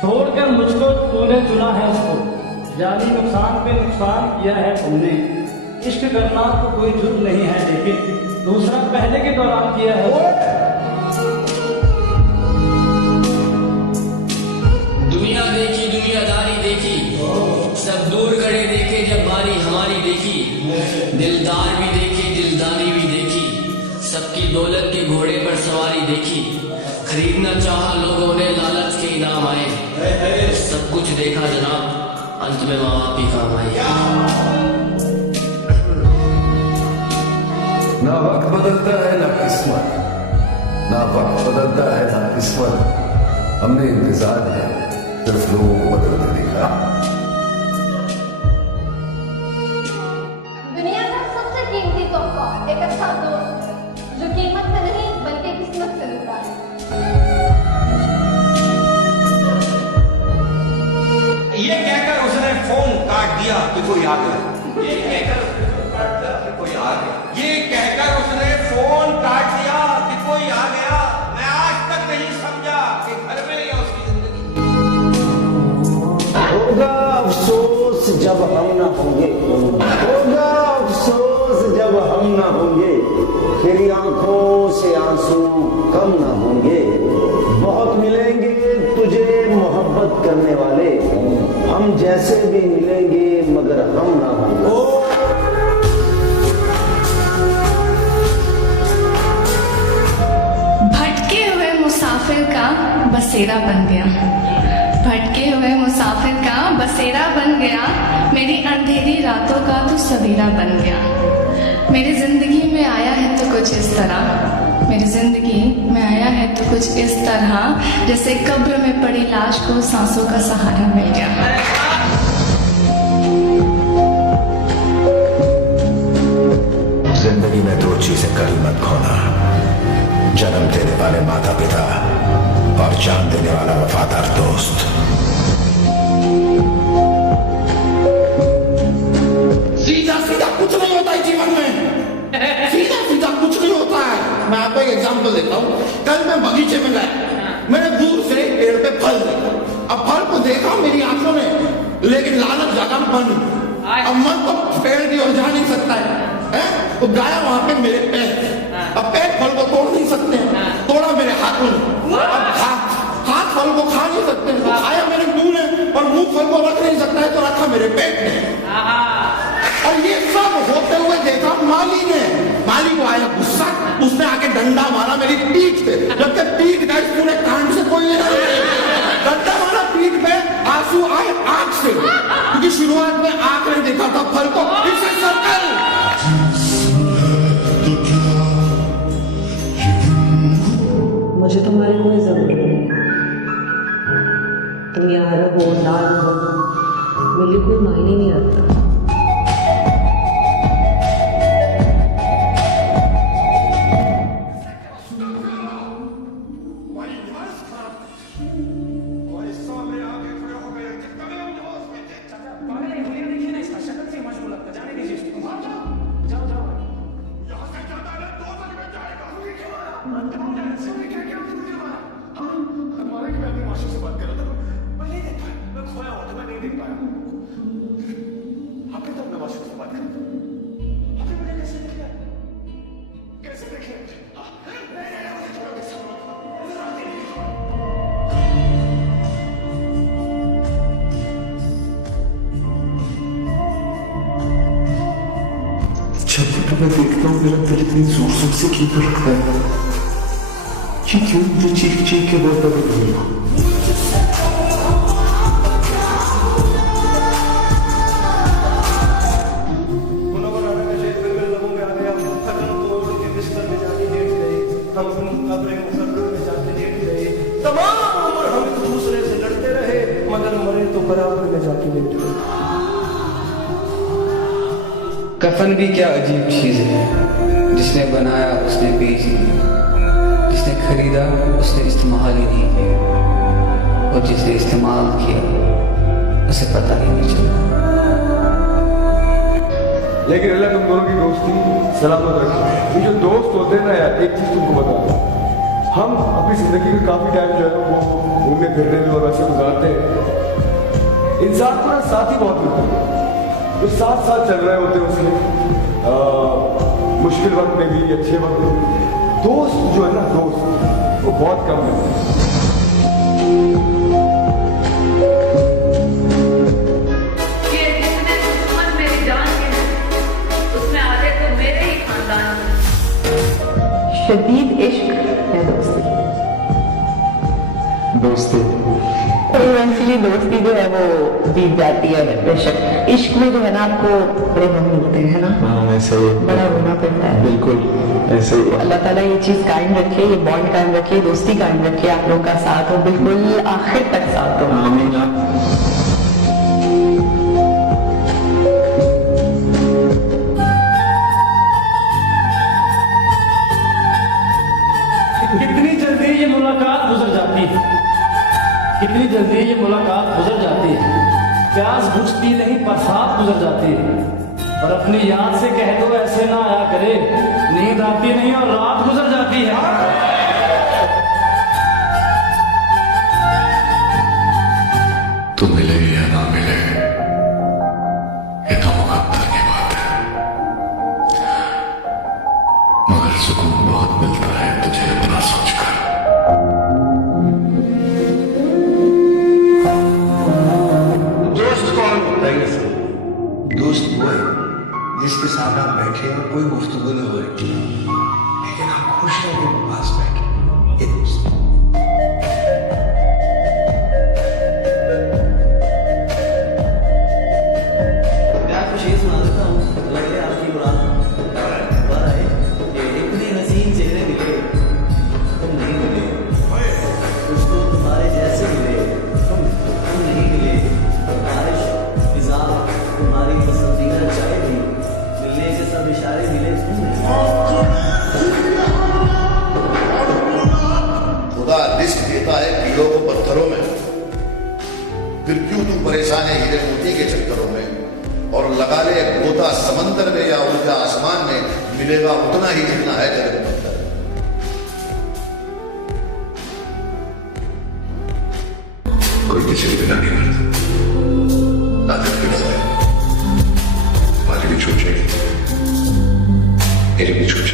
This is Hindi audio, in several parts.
छोड़कर मुझको तूने चुना है उसको, जानी नुकसान पे नुकसान किया है तुमने। इश्क करना तो कोई जुर्म नहीं है, लेकिन दूसरा पहले के दौरान किया है। दुनिया देखी, दुनियादारी देखी, सब दूर खड़े देखे जब बारी हमारी देखी। दिलदार भी देखे, दिलदारी भी देखी, सबकी दौलत के घोड़े पर सवारी देखी। खरीदना चाहा लोगों ने, लालच के इनाम आए। सब कुछ देखा जनाब, अंत में माँ बाप ही काम आए। ना वक्त बदलता है ना किस्मत, ना वक्त बदलता है ना किस्मत। हमने इंतजार है सिर्फ लोगों को बदल देने का। दुनिया का सबसे कीमती तोहफा एक अच्छा दोस्त है, जो कीमत से नहीं बल्कि किस्मत से मिलता है। ये कहकर उसने फोन काट दिया कि कोई आ गया। ये कहकर उसने फोन काट दिया कि कोई आ गया। ये कहकर उसने फोन काट दिया कि कोई आ गया। मैं आज तक नहीं समझा कि घर में या उसकी जिंदगी। होगा अफसोस जब हम ना होंगे, होगा अफसोस जब हम ना होंगे। तेरी आंखों से आंसू कम ना होंगे। बहुत मिलेंगे तुझे मोहब्बत करने वाले, हम जैसे भी मिलेंगे मगर हम ना होंगे। भटके हुए मुसाफिर का बसेरा बन गया, भटके हुए मुसाफिर का बसेरा बन गया। मेरी अंधेरी रातों का तू सवेरा बन गया। मेरी जिंदगी में आया है तो कुछ इस तरह, मेरी जिंदगी में आया है तो कुछ इस तरह, जैसे कब्र में पड़ी लाश को सांसों का सहारा मिल गया। जिंदगी में दो चीजें कभी मत खोना, जन्म देने वाले माता पिता और जान देने वाला वफादार दोस्त। सीधा सीधा कुछ नहीं होता है जीवन में, सीधा सीधा कुछ नहीं होता है। मैं आपको एक एग्जांपल देता हूँ। कल मैं बगीचे में गया, मैंने दूर से पेड़ पे फल देखा। अब फल को देखा मेरी आंखों ने, लेकिन लालच जगह मन, अब मन तो पेड़ की ओर जा नहीं सकता है, तो गाया वहां पे मेरे पैर। अब पैर फल को तोड़ नहीं सकते, तोड़ा मेरे हाथों ने। अब हाथ फल को खा नहीं सकते, तो खाया मेरे मुंह ने, और मुंह फल को रख नहीं सकता है, तो रखा मेरे पेट ने। और ये सब होते हुए देखा माली ने। माली को आया गुस्सा, उसने आके डंडा मारा मेरी पीठ पे, जबकि पीठ का इस पूरे कांड से कोई लेना नहीं। डंडा मारा पीठ पे, आंसू आए आंख से, क्योंकि शुरुआत में आंख नहीं देखा था फल को। It's a circle. मुझे तुम्हारी कोई जरूरत नहीं, तुम यहाँ रहो ना रहो मेरे लिए कोई मायने नहीं रखता। जब भी मैं देखता हूँ मेरा दिल इतनी जोर जोर से क्यों धड़कता है, कि क्यों मुझे चीख चीख के बहुत दर्द हो रहा है। तमाम उम्र हम एक दूसरे से लड़ते रहे, मगर मरे तो बराबर में जाके लेट गए। कफन भी क्या अजीब चीज है, जिसने बनाया उसने बेच दिया, जिसने खरीदा उसने इस्तेमाल ही नहीं किया, और जिसने इस्तेमाल किया उसे पता ही नहीं चला। लेकिन अल्लाह तुम दोनों की दोस्ती सलामत रखे। ये जो दोस्त होते हैं ना यार, एक चीज तुमको बता, हम अपनी जिंदगी में काफी टाइम जो है वो घूमने फिरने में और वैसे गुजारते हैं। इंसान को ना साथी बहुत मिलता है जो साथ साथ चल रहे होते हैं उसके मुश्किल वक्त में भी, अच्छे वक्त में भी। दोस्त जो है ना, दोस्त वो बहुत कम मिलते हैं। शदीद इश्क है दोस्ती। दोस्ती इवेंचुअली दोस्ती जो है वो बीत जाती है। बेशक इश्क में जो है ना आपको बड़े गम मिलते हैं ना, ऐसे बड़ा रोना पड़ता है। बिल्कुल ऐसे ही। अल्लाह ताला ये चीज कायम रखे, ये बॉन्ड कायम रखे, दोस्ती कायम रखे, आप लोगों का साथ हो, बिल्कुल आखिर तक साथ हो। आमीन। कितनी जल्दी ये मुलाकात गुजर जाती है, कितनी जल्दी ये मुलाकात गुजर जाती है। प्यास बुझती नहीं बरसात गुजर जाती है। और अपनी याद से कह दो ऐसे ना आया करे, नींद आती नहीं और रात गुजर जाती है। तो मिले या ना मिले, ये तो मुकद्दर की बात है, मगर सुकून बहुत मिलता है तुझे अपना सोचकर। दोस्त कौन होता है? ये दोस्त वो है जिसके साथ आप बैठे और कोई गुफ्तगू नहीं हो रही, लेकिन आप खुश हैं कि वो पास बैठे। ये दोस्त। मैं आपको शेर सुना देता हूँ, लग रहा है आपकी मुराद पर आए। ये इतने हसीन चेहरे मिले तुम नहीं मिले, उसको तुम्हारे जैसे मिले तुम नहीं मिले। बारिश फिजा तुम्हारी पसंदीदा चाय भी, मिलने के सब इशारे मिले तुम नहीं। खुदा रिस्क देता है कीड़ों को पत्थरों में, फिर क्यों तू परेशान है हीरे मोती के चक्करों में। और लगा ले गोता समंदर में या उल्टा आसमान में, मिलेगा उतना ही जितना है तेरे अंदर। कोई किसी को बिना नहीं मरता, आदत भी है, हमारी भी छूट जाएगी, मेरी भी छूट जाएगी।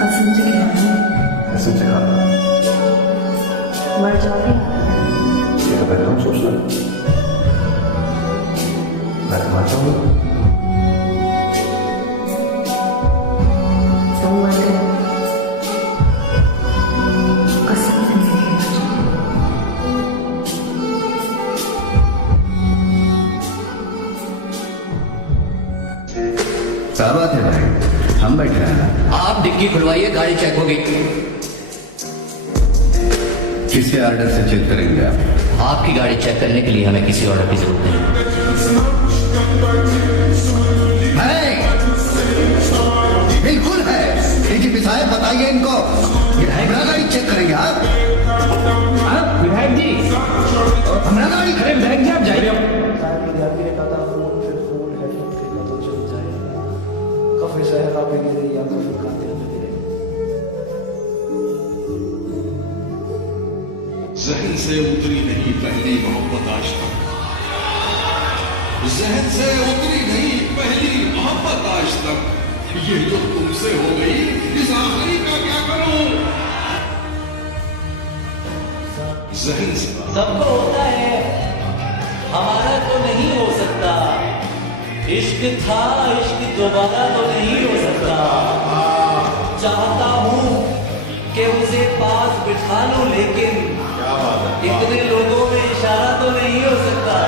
कसम से कह रही हूँ, ऐसे जगह मर जाओगे। ये तो पहले हम सोचना, मैं तो मर जाऊंगा। तुम मर गए, कसम से नहीं कह क्या बात है भाई, हम बैठे हैं। आप डिग्गी खुलवाइए, गाड़ी चेक होगी। किसी ऑर्डर से चेक करेंगे आप? आपकी गाड़ी चेक करने के लिए हमें किसी ऑर्डर की जरूरत नहीं। बिल्कुल है, डीजीपी साहब बताइए इनको, हमारा गाड़ी चेक करेंगे आप? विधायक जी, हमारा गाड़ी अरे विधायक जी आप जाइए। जहन से उतरी नहीं पहली मोहब्बत आज तक, जहन से उतरी नहीं पहली मोहब्बत आज तक। ये जो तुमसे हो गई, इस आखिरी का क्या करूं? जहन से सबको होता है, हमारा तो नहीं हो सकता। इश्क था, इश्क दोबारा तो नहीं हो सकता। चाहता हूँ कि उसे पास बिठा लूं, लेकिन इतने लोगों में इशारा तो नहीं हो सकता।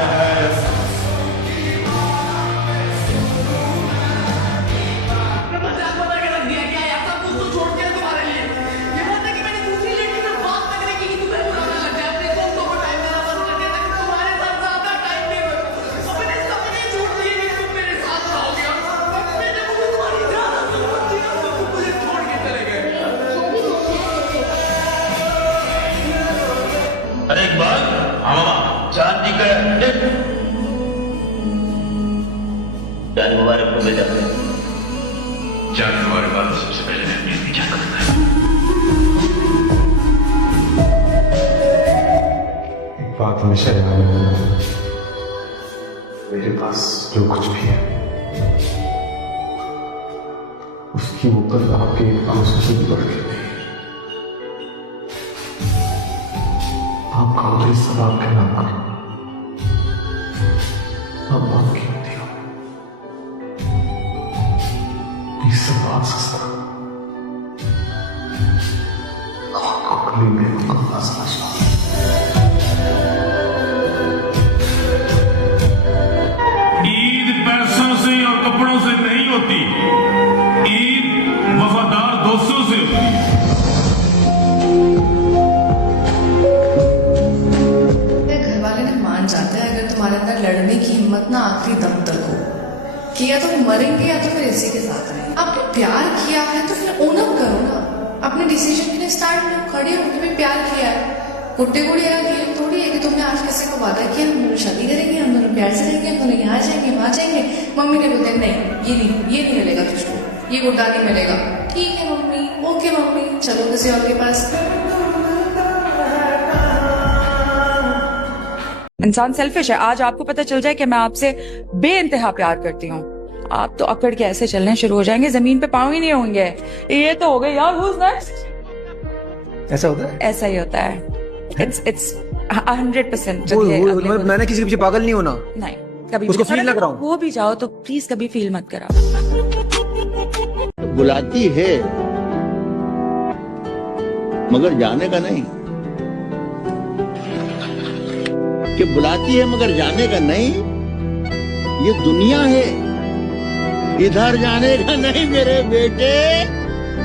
अरे इकबाल, हाँ मामा, चांद निकल चांद मुबारक को बेटा। चांद मुबारक बाद सबसे पहले मैं अपनी क्या करता है। एक बात हमेशा याद रखना, मेरे पास जो कुछ भी है उसकी ऊपर आपके आंसू से भी बढ़ गई। आपका उद्देश्य सब आपके नाम का, अब बहुत कीमती हो, इससे बहुत सस्ता खुली में खुदा समझना। ईद पैसों से और कपड़ों से नहीं होती, ईद वफादार दोस्तों से होती है। घर वाले ने मान जाते हैं अगर तुम्हारे अंदर लड़ने की हिम्मत ना आखिरी दम तक हो कि या तो मरेंगे या तो फिर इसी के साथ रहेंगे। आपने प्यार किया है तो फिर ओन अप करो ना, अपने डिसीजन के लिए स्टार्ट में खड़े होकर भी प्यार किया है। गुड्डे गुड़िया का गेम थोड़ी है कि तुमने आज किसी को वादा किया हम दोनों शादी करेंगे, हम दोनों प्यार से रहेंगे, हम दोनों यहाँ जाएंगे वहां जाएंगे। मम्मी ने बोलते नहीं ये नहीं मिलेगा तुझको, ये गुड्डा नहीं मिलेगा। ठीक है मम्मी, ओके मम्मी, चलो किसी और के पास। इंसान सेल्फिश है। आज आपको पता चल जाए कि मैं आपसे बेइंतहा प्यार करती हूँ, आप तो अकड़ के ऐसे चलने शुरू हो जाएंगे, जमीन पे पाँव ही नहीं होंगे। ये तो हो गए यार, who's next? ऐसा होता है, ऐसा ही होता है। It's 100%। मैंने किसी के पीछे पागल नहीं होना, नहीं कभी उसको फील ना कराऊं। हो भी जाओ तो प्लीज कभी फील मत कराओ। बुलाती है मगर जाने का नहीं, कि बुलाती है मगर जाने का नहीं। ये दुनिया है, इधर जाने का नहीं मेरे बेटे।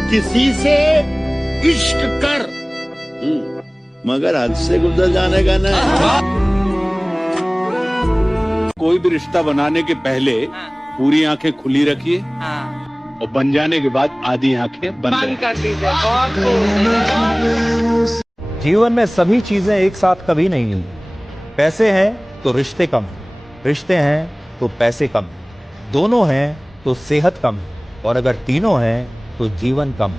किसी से इश्क कर मगर हद से गुजर जाने का नहीं। कोई भी रिश्ता बनाने के पहले पूरी आंखें खुली रखिए और बन जाने के बाद आधी आंखें बंद कर दीजिए। जीवन में सभी चीजें एक साथ कभी नहीं मिलती। पैसे हैं तो रिश्ते कम, रिश्ते हैं तो पैसे कम, दोनों हैं तो सेहत कम, और अगर तीनों हैं तो जीवन कम।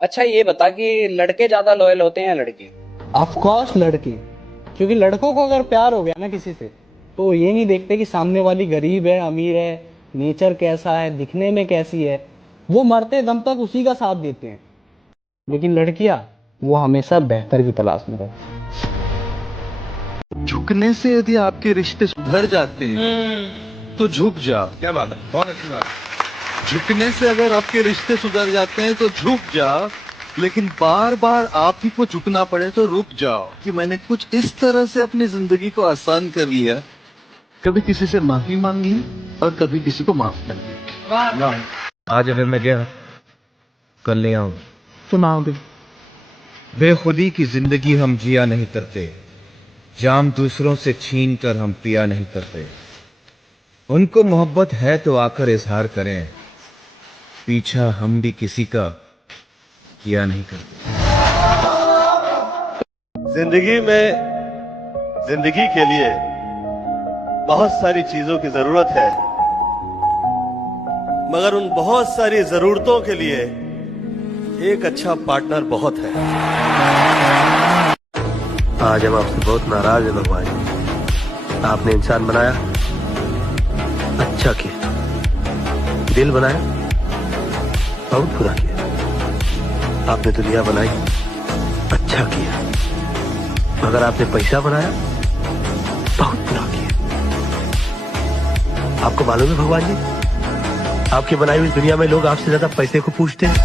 अच्छा ये बता कि लड़के ज्यादा लॉयल होते हैं या लड़की? ऑफ कोर्स लड़की, क्योंकि लड़कों को अगर प्यार हो गया ना किसी से तो ये नहीं देखते कि सामने वाली गरीब है अमीर है, नेचर कैसा है, दिखने में कैसी है, वो मरते दम तक उसी का साथ देते हैं। लेकिन लड़कियां वो हमेशा बेहतर की तलाश में रहती। झुकने से यदि आपके रिश्ते सुधर जाते हैं तो झुक जाओ। क्या बात है, बहुत अच्छी बात। झुकने से अगर आपके रिश्ते सुधर जाते हैं तो झुक जाओ, लेकिन बार बार आप ही को झुकना पड़े तो रुक जाओ। कि मैंने कुछ इस तरह से अपनी जिंदगी को आसान कर लिया, कभी किसी से माफी मांग ली और कभी किसी को माफ कर लिया। आज अगर मैं गया कल ले आऊं, सुनाओ दे। बेखुदी की जिंदगी हम जिया नहीं करते, जाम दूसरों से छीन कर हम पिया नहीं करते। उनको मोहब्बत है तो आकर इजहार करें, पीछा हम भी किसी का किया नहीं करते। जिंदगी में जिंदगी के लिए बहुत सारी चीजों की जरूरत है, मगर उन बहुत सारी जरूरतों के लिए एक अच्छा पार्टनर बहुत है। आज हम आपसे बहुत नाराज हैं भगवान जी। आपने इंसान बनाया, अच्छा किया, दिल बनाया, बहुत बुरा किया। आपने दुनिया बनाई, अच्छा किया, मगर आपने पैसा बनाया, बहुत बुरा किया। आपको मालूम है भगवान जी, आपकी बनाई हुई दुनिया में लोग आपसे ज्यादा पैसे को पूछते हैं।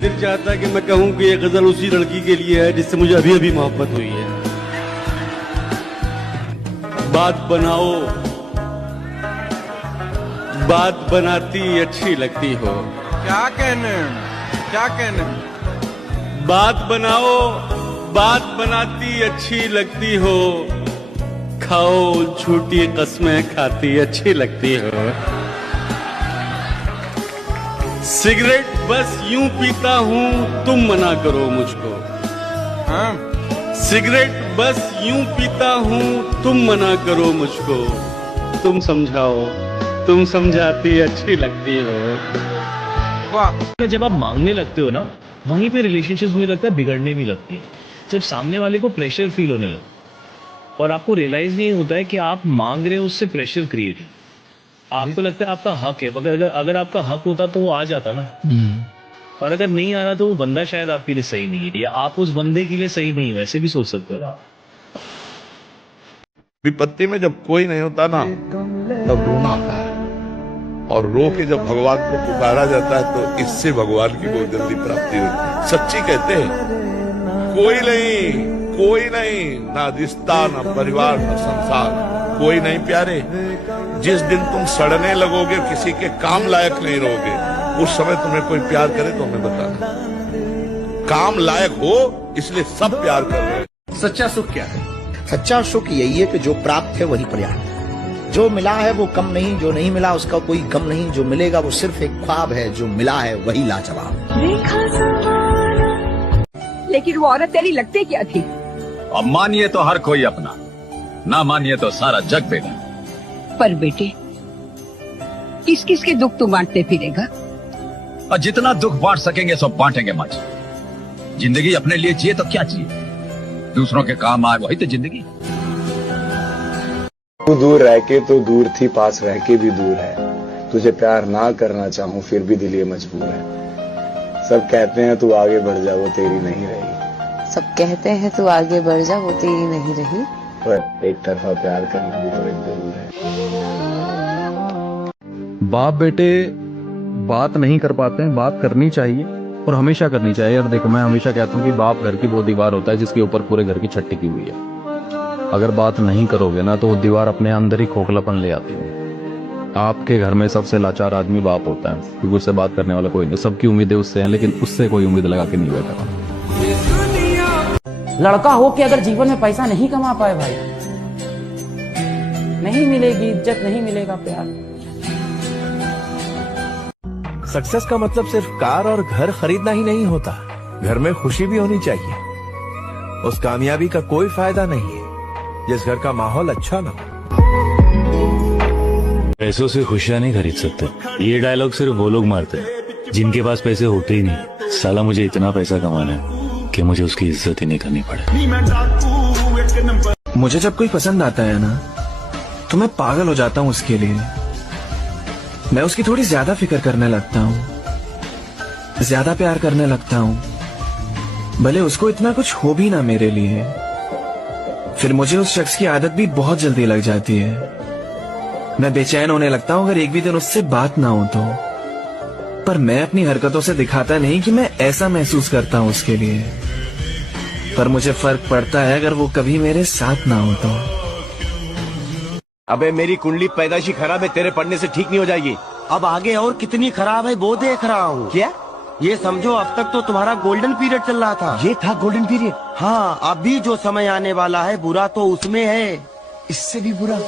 दिल चाहता है कि मैं कहूं कि ये गजल उसी लड़की के लिए है जिससे मुझे अभी अभी मोहब्बत हुई है। बात बनाओ, बात बनाती अच्छी लगती हो। क्या कहने, क्या कहने? बात बनाओ, बात बनाती अच्छी लगती हो। खाओ झूठी कस्में खाती अच्छी लगती हो। सिगरेट बस यूं पीता हूँ तुम मना करो मुझको। हाँ सिगरेट बस यूं पीता हूँ तुम मना करो मुझको। तुम समझाओ, तुम समझाती अच्छी लगती हो। वाह। जब आप मांगने लगते हो ना, वहीं पे रिलेशनशिप मुझे लगता है बिगड़ने भी लगती है। जब सामने वाले को प्रेशर फील होने लगता है और आपको रियलाइज नहीं होता है कि आप मांग रहे हो, उससे प्रेशर क्रिएट। आपको लगता है आपका हक है, मगर अगर आपका हक होता तो वो आ जाता ना। और अगर नहीं आ रहा तो वो बंदा शायद आपके लिए सही नहीं है, या आप उस बंदे के लिए सही नहीं हो, ऐसे भी सोच सकते हो। विपत्ति में जब कोई नहीं होता ना, तब रोना आता है, और रो के जब भगवान को पुकारा जाता है तो इससे भगवान की बहुत जल्दी प्राप्ति होती है। सच्ची कहते हैं, कोई नहीं, ना रिश्ता, ना परिवार, ना संसार, कोई नहीं प्यारे। जिस दिन तुम सड़ने लगोगे, किसी के काम लायक नहीं रहोगे, उस समय तुम्हें कोई प्यार करे तो हमें बताना। काम लायक हो इसलिए सब प्यार कर रहे हैं। सच्चा सुख क्या है? सच्चा सुख यही है कि जो प्राप्त है वही पर्याप्त है। जो मिला है वो कम नहीं, जो नहीं मिला उसका कोई गम नहीं, जो मिलेगा वो सिर्फ एक ख्वाब है, जो मिला है वही लाजवाब। लेकिन वो औरत तेरी लगती क्या थी? अब मानिए तो हर कोई अपना, ना मानिए तो सारा जग बेगा। पर बेटे, किस किस के दुख तू बांटते फिरेगा? और जितना दुख बांट सकेंगे सब बांटेंगे माँ। जिंदगी अपने लिए जिए तो क्या चाहिए, दूसरों के काम आए वही तो जिंदगी। तू दूर रह के तो दूर थी, पास रह के भी दूर है। तुझे प्यार ना करना चाहूं फिर भी दिल ये मजबूर है। सब कहते हैं तू आगे बढ़ जा, वो तेरी नहीं रही। सब कहते हैं तू आगे बढ़ जा, वो तेरी नहीं रही। पर एक तरफा प्यार करना भी तो एक जरूर है। बाप बेटे बात नहीं कर पाते हैं, बात करनी चाहिए और हमेशा करनी चाहिए। और देखो, मैं हमेशा कहता हूँ कि बाप घर की वो दीवार होता है जिसके ऊपर पूरे घर की छत टिकी हुई है। अगर बात नहीं करोगे ना तो वो दीवार अपने अंदर ही खोखलापन ले आती है। आपके घर में सबसे लाचार आदमी बाप होता है, क्योंकि उससे बात करने वाला कोई नहीं। सबकी उम्मीदें उससे हैं, लेकिन उससे कोई उम्मीद लगा के नहीं बैठा। लड़का हो के अगर जीवन में पैसा नहीं कमा पाए भाई, नहीं मिलेगी इज्जत, नहीं मिलेगा प्यार। सक्सेस का मतलब सिर्फ कार और घर खरीदना ही नहीं होता, घर में खुशी भी होनी चाहिए। उस कामयाबी का कोई फायदा नहीं है जिस घर का माहौल अच्छा ना हो। पैसों से खुशियां नहीं खरीद सकते, ये डायलॉग सिर्फ वो लोग मारते हैं जिनके पास पैसे होते ही नहीं। साला मुझे इतना पैसा कमाना है कि मुझे उसकी इज्जत ही नहीं करनी पड़े। मुझे जब कोई पसंद आता है ना तो मैं पागल हो जाता हूँ उसके लिए। मैं उसकी थोड़ी ज्यादा फिक्र करने लगता हूँ, ज्यादा प्यार करने लगता हूँ, भले उसको इतना कुछ हो भी ना मेरे लिए। फिर मुझे उस शख्स की आदत भी बहुत जल्दी लग जाती है। मैं बेचैन होने लगता हूँ अगर एक भी दिन उससे बात ना हो तो। पर मैं अपनी हरकतों से दिखाता नहीं कि मैं ऐसा महसूस करता हूँ उसके लिए। पर मुझे फर्क पड़ता है अगर वो कभी मेरे साथ ना हो तो। अबे मेरी कुंडली पैदाइशी खराब है, तेरे पढ़ने से ठीक नहीं हो जाएगी। अब आगे और कितनी खराब है वो देख रहा हूँ। क्या? ये समझो अब तक तो तुम्हारा गोल्डन पीरियड चल रहा था। ये था गोल्डन पीरियड? हाँ, अभी जो समय आने वाला है बुरा तो उसमें है, इससे भी बुरा।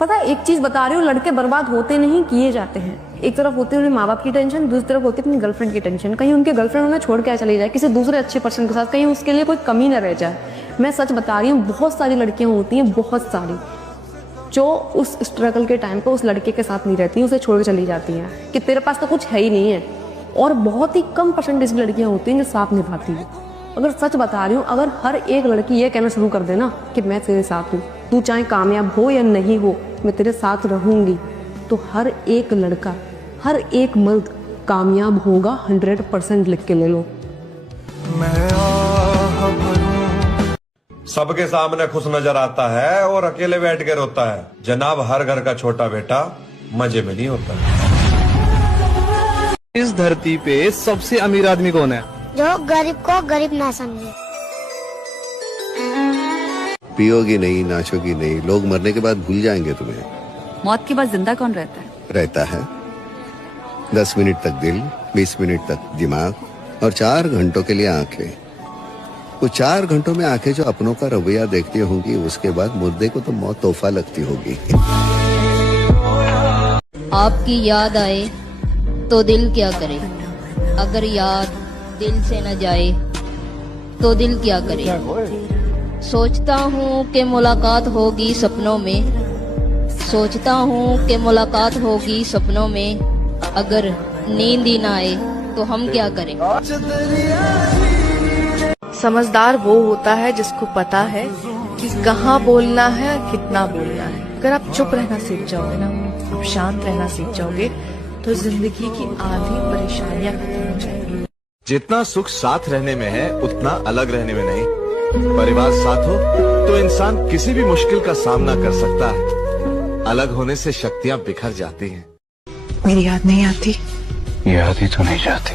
पता है, एक चीज बता रही हूँ, लड़के बर्बाद होते नहीं, किए जाते हैं। एक तरफ होती है उन्हें माँ बाप की टेंशन, दूसरी तरफ होती है अपनी गर्लफ्रेंड की टेंशन। कहीं उनके गर्लफ्रेंड उन्हें छोड़ के चली जाए किसी दूसरे अच्छे पर्सन के साथ, कहीं उसके लिए कोई कमी न रह जाए। मैं सच बता रही हूँ, बहुत सारी लड़कियां होती हैं, बहुत सारी, जो उस स्ट्रगल के टाइम पे उस लड़के के साथ नहीं रहती, उसे छोड़ के चली जाती हैं कि तेरे पास तो कुछ है ही नहीं है। और बहुत ही कम परसेंटेज की लड़कियां होती हैं जो साथ निभाती हैं। अगर सच बता रही हूँ, अगर हर एक लड़की ये कहना शुरू कर देना कि मैं तेरे साथ हूँ, तू चाहे कामयाब हो या नहीं हो, मैं तेरे साथ रहूंगी, तो हर एक लड़का, हर एक मर्द कामयाब होगा। 100% लिख के ले लो। सबके सामने खुश नजर आता है और अकेले बैठ के रोता है। जनाब, हर घर का छोटा बेटा मजे में नहीं होता। इस धरती पे सबसे अमीर आदमी कौन है? जो गरीब को गरीब ना समझे। पियोगी नहीं, नाचोगी नहीं, लोग मरने के बाद भूल जाएंगे तुम्हें। मौत के बाद जिंदा कौन रहता है? रहता है 10 मिनट तक दिल, 20 मिनट तक दिमाग और 4 घंटों के लिए आंखें। वो 4 घंटों में आंखें जो अपनों का रवैया देखती होंगी, उसके बाद मुर्दे को तो मौत तोहफा लगती होगी। आपकी याद आए तो दिल क्या करे, अगर याद दिल से न जाए तो दिल क्या करे। सोचता हूँ कि मुलाकात होगी सपनों में, सोचता हूँ कि मुलाकात होगी सपनों में, अगर नींद ही ना आए तो हम क्या करें। समझदार वो होता है जिसको पता है कि कहाँ बोलना है, कितना बोलना है। अगर आप चुप रहना सीख जाओगे ना, आप शांत रहना सीख जाओगे, तो जिंदगी की आधी परेशानियां खत्म हो जाएंगी। जितना सुख साथ रहने में है उतना अलग रहने में नहीं। परिवार साथ हो तो इंसान किसी भी मुश्किल का सामना कर सकता है। अलग होने से शक्तियां बिखर जाती हैं। मेरी याद नहीं आती, याद ही तो नहीं जाती।